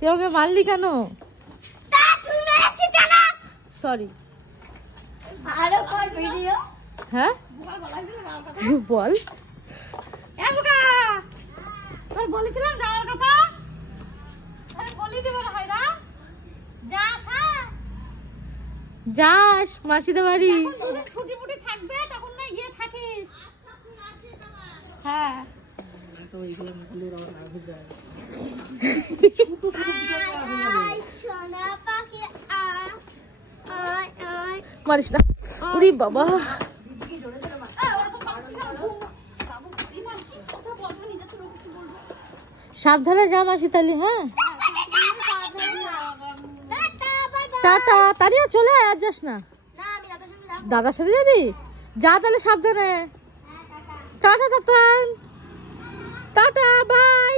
তুই ওকে মারলি কেন? সরি। হ্যাঁ বল। বলেছিলাম যাওয়ার কথা, বলি দিব না হয় না। যাস মাসিদের বাড়ি। ছুটি মুটি থাকবে তখন না গিয়ে থাকিস। হ্যাঁ মারিস না। উরি বাবা, সাবধানে যা মাসি তাহলে। হ্যাঁ টাটা। তাড়িয়ে চলে আয়, আর যাস না। দাদার সাথে যাবি? যা তাহলে সাবধানে। Tata tata tata bye.